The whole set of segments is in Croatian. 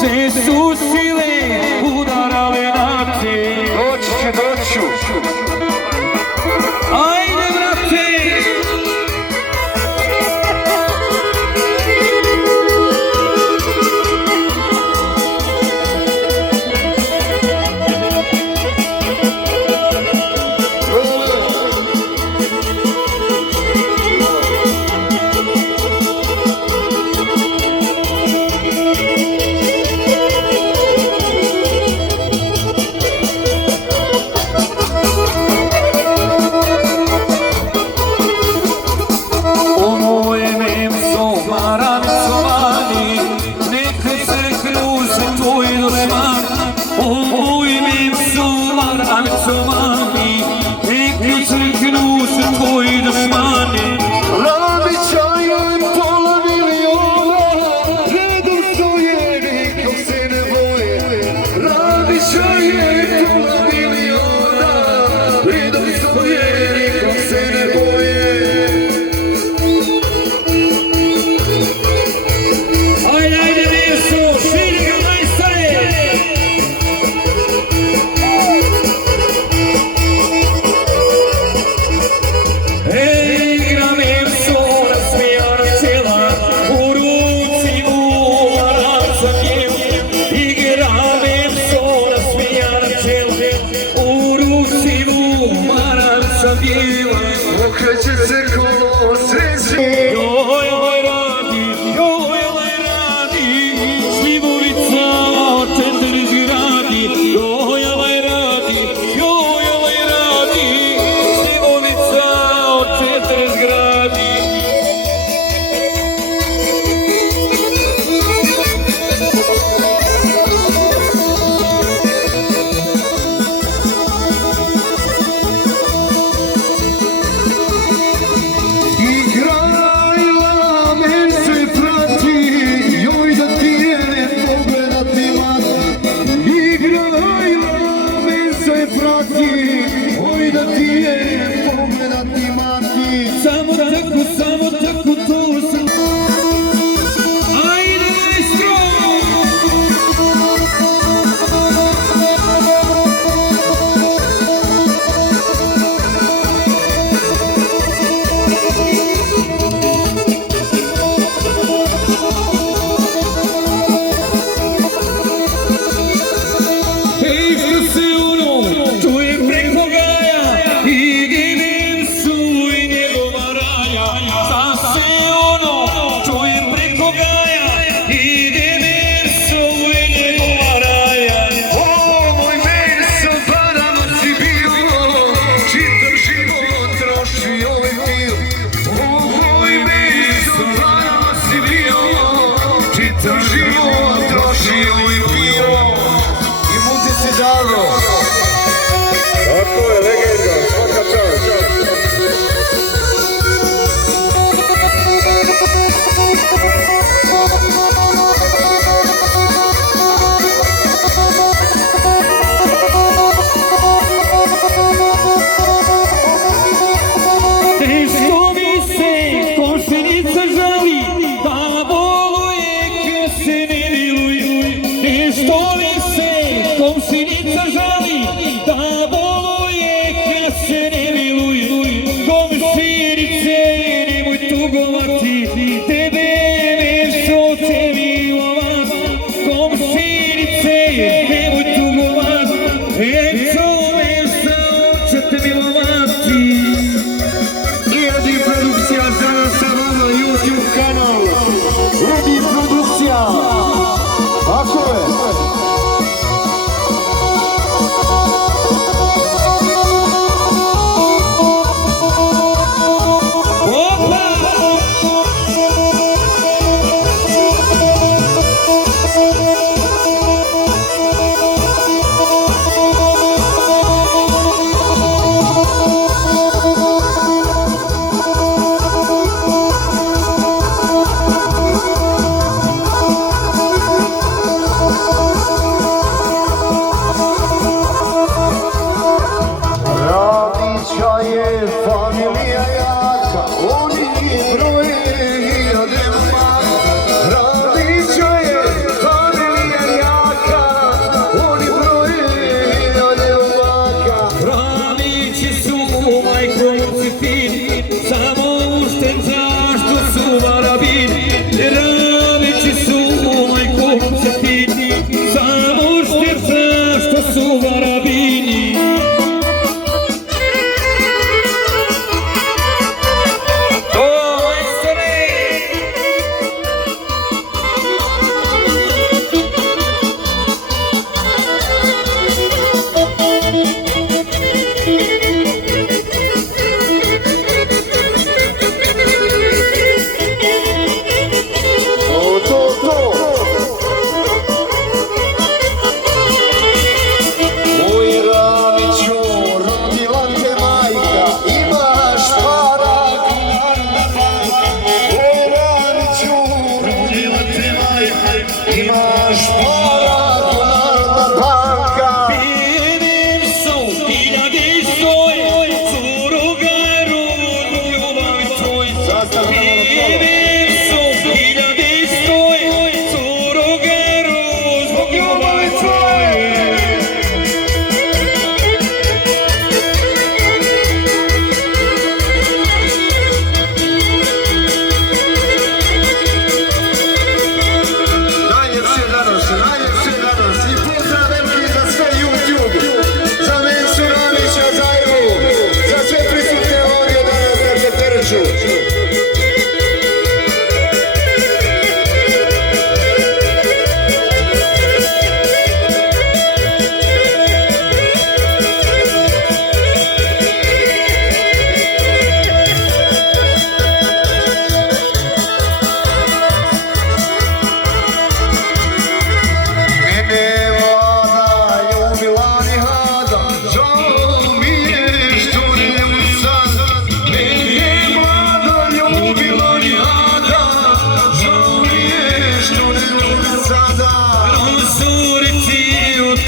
sve su sile udarale na te. Doći ću. Ajde, brate! Okreće se kolo sreće. Joj radi, Slivovica od 4 zgradi. Joj radi, Slivovica od 4 zgradi. Samo tako to sam. Ajde, maestro! Hej, što se čuje preko gaja i ginem su i njegova raja. Šta se čuje preko gaja i ginem su i njegova raja. O, moj meso, parama si bio, čitav život trošio je bio. O, moj meso, parama si bio, čitav život trošio je bio. I muzici dalo. Tako je, legenda, svaka čast. Što mi se komšinica žali, da boluje kad se ne miluj. Što mi se komšinica žali, da boluje kad se ne miluj. Komšinice, nemoj tugovati, tebe nešto te milovat. Komšinice, nemoj tugovati, eto nešto će te milovati. Edi produkcija sada sa vama YouTube kanal. Edi produkcija. Tako je.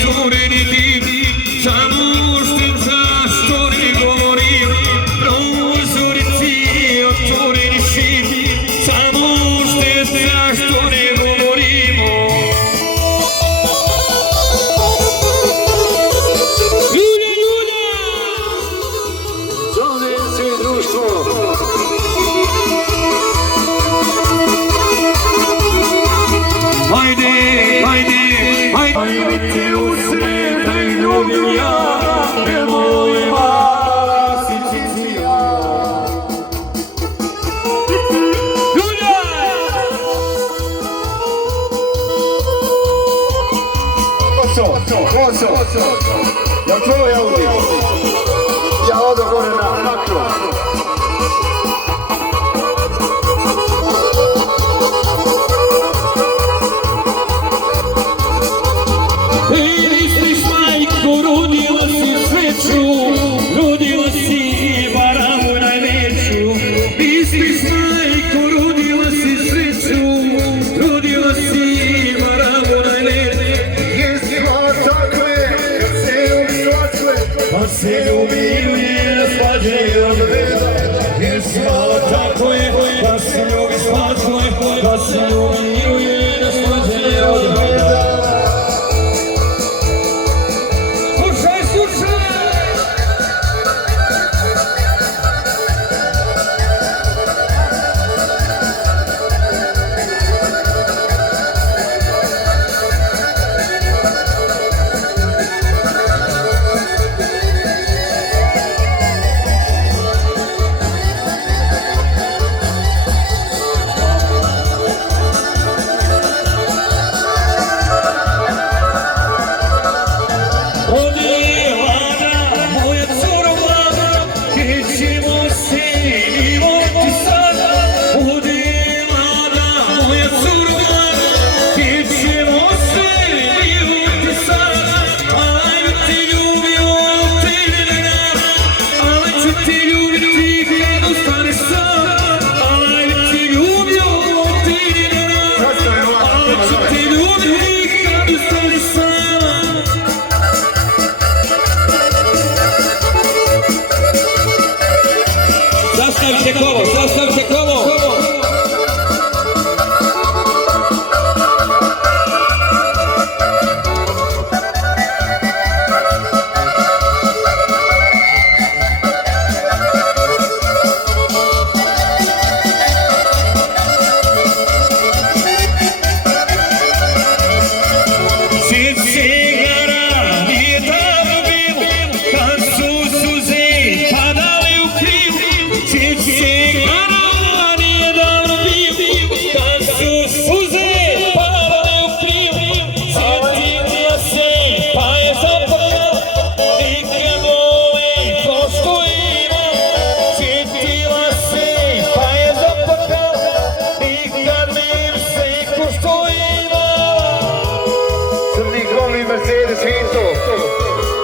otvoreni dim, samo što zašto ne govorim, prozorici otvoreni šim, samo što zašto ne govorimo. Ljulja! Zove se društvo. Hajde! Hajde u sred, da ih ljubim ja, nemoj vasiti ja. Koso, ja tvoj audio. Ja odo gore na makro. Rodila si sreću, rodila si baramu najveću. Misliš majko, rodila si sreću, rodila si baramu najveću. Jesmo takve, kad se ljubi svačve, pa se ljubi na svađe odveda. Jesmo takve, pa se ljubi svačve, pa se ljubi na svađe odveda. Zastavite kolo!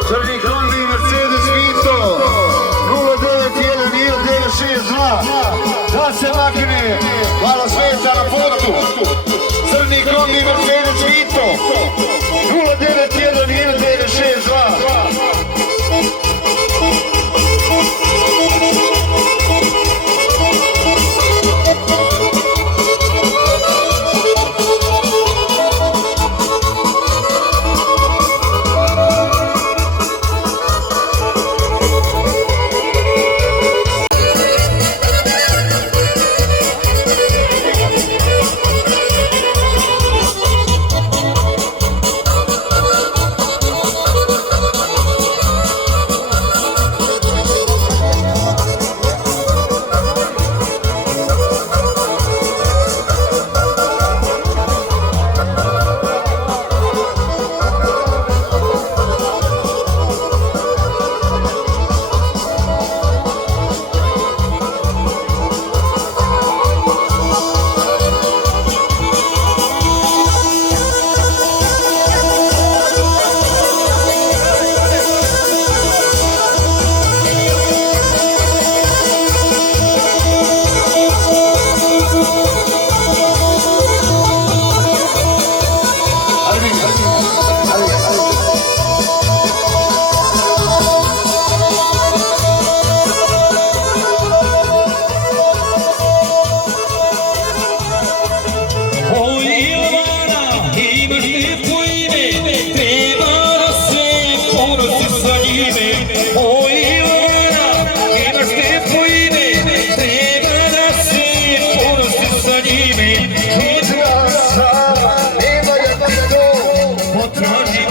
Crni kombi Mercedes Vito 091-1962 da se makne malo sveta na fotu. Crni kombi Mercedes Vito 091-1962. lijepo ime, treba da se ponosi sa njime. O Ivana, imaš lijepo ime, treba da se ponosi sa njime. Hidra Sava, nema jedna sto, Potraži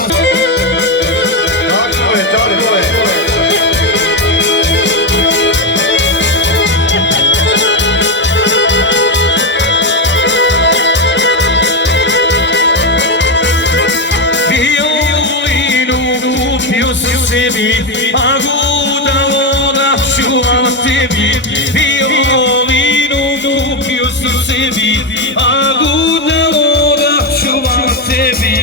sebi, a guda voda čuvam tebi. Violinu kupio sam sebi, a guda voda čuvam tebi.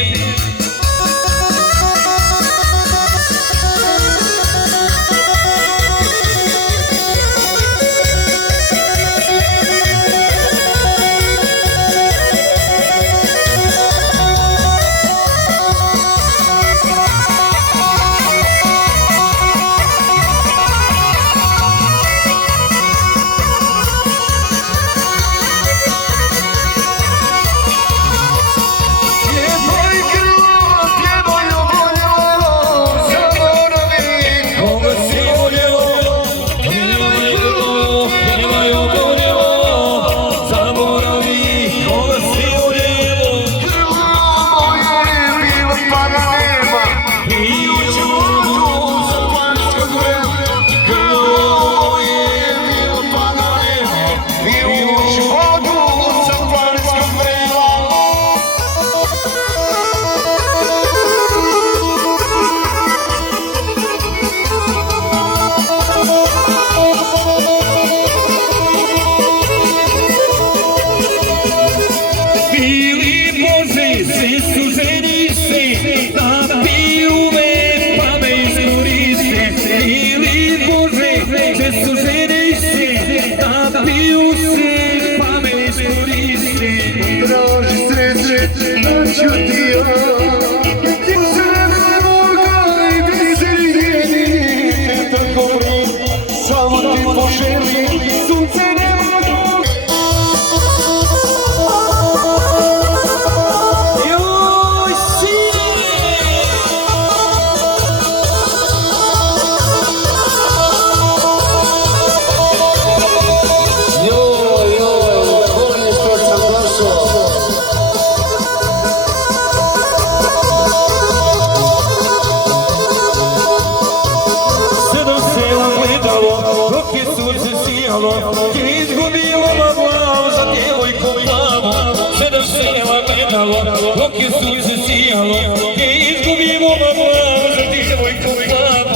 Dok je sunce sijalo, gdje izgubimo magla za djevojku glavu.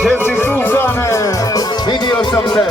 Gdje si Suzane, vidio sam te.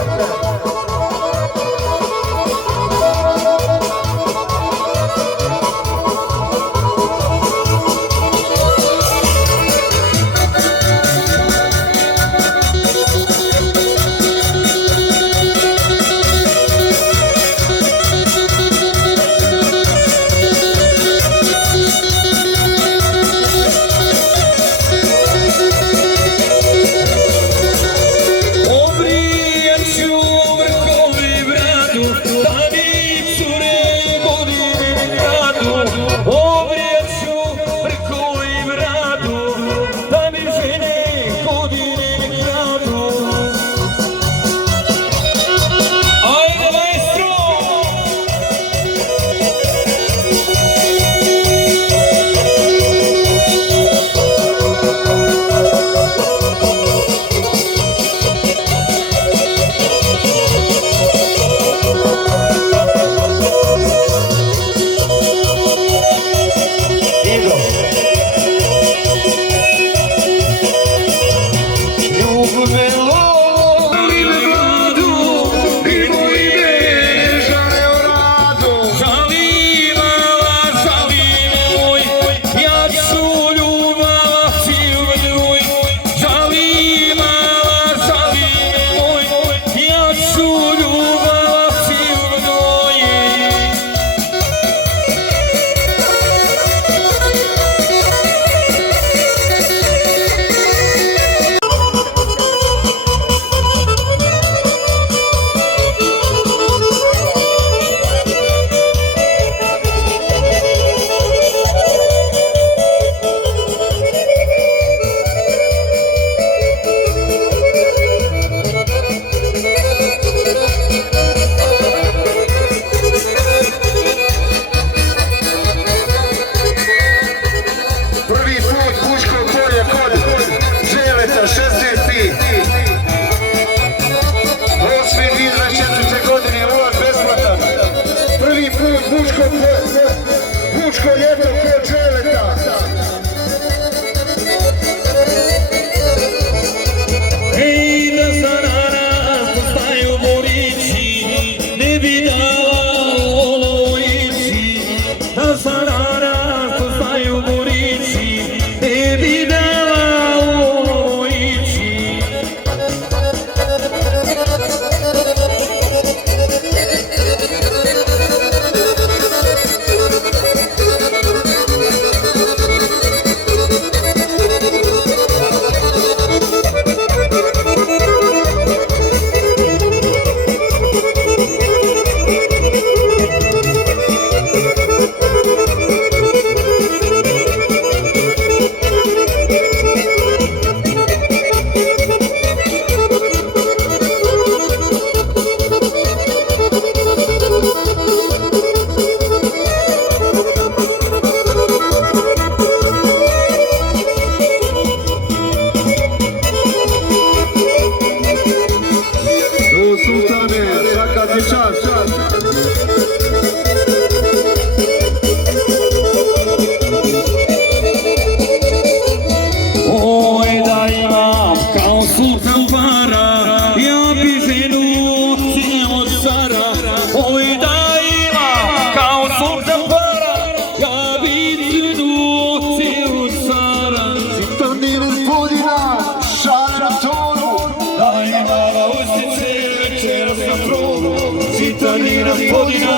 godina,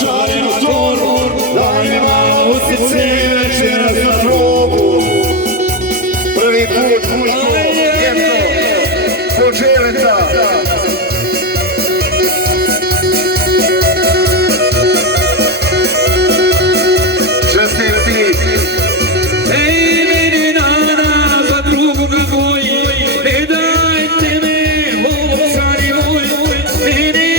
šarenu toru, daj mi malo usice, večeras na probu. Prvi put muško, ljeto, Poželjeta. Čestiti. Ej, meni nana, za drugoga moji, ne dajte me, ovčari moj. Meni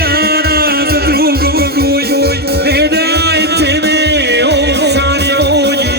nana, za drugoga moji, ne dajte me, ovčari moji.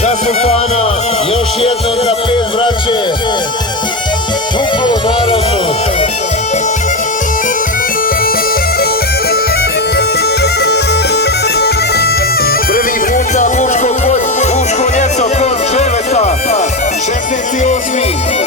Za sultana, još jednom za 5 braće, duplo naravno. Prvi puta muško ljeto kod Želeta, 16.8.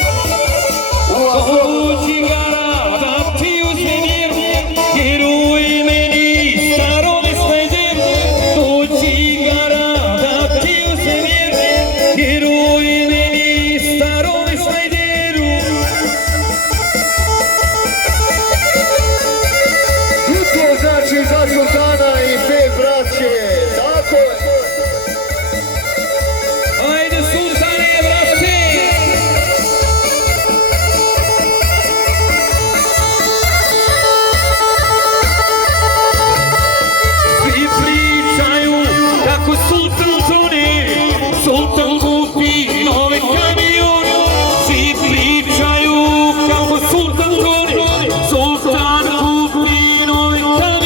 Za sultana i 5 braće, tako je. Ajde sultane, brate! Svi pričaju kako sultan zone, sultan kupi nove kamione. Svi pričaju kako sultan zone, sultan kupi nove kamione.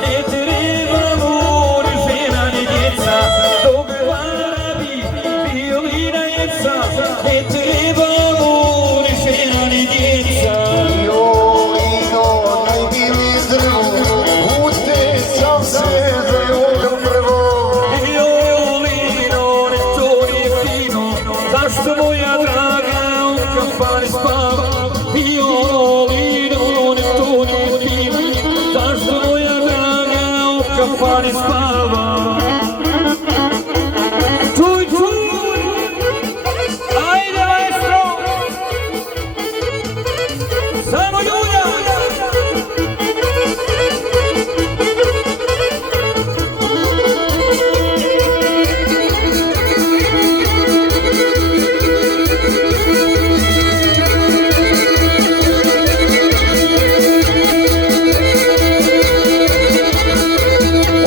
ne trebamo ni žena ni djeca, dok Arabi violina jeca, ne trebamo ni žena ni djeca. Najbili zdrvo, puste sam se zajuljom prvo. Violino, ne to nije fino, zašto moja draga u kafani spava? Violino, ne to nije fino, zašto moja draga u kafani spava? Čuj, čuj, ajde maestro, samo ljulja!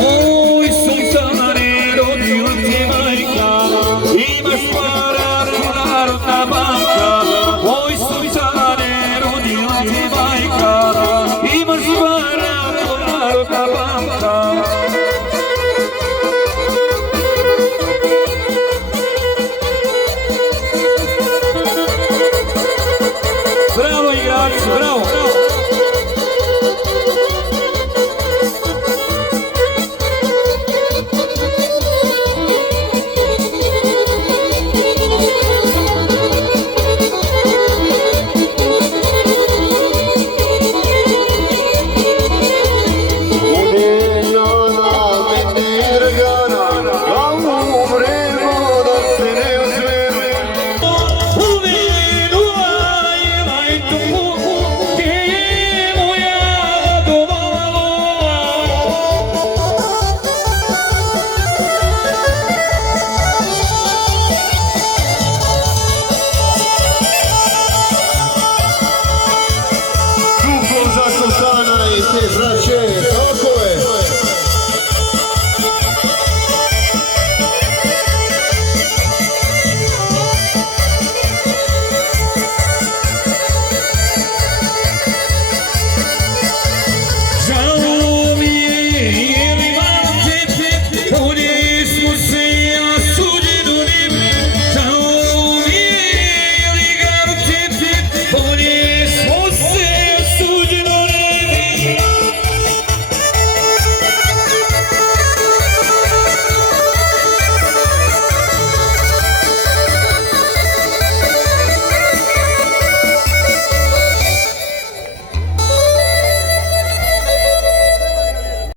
Oj, sultane, rodila ti majka, imaš para ko Narodna banka. Oj, sultane, rodila ti majka, imaš para ko Narodna banka. Bravo igrači, bravo! Za sultana i te braće.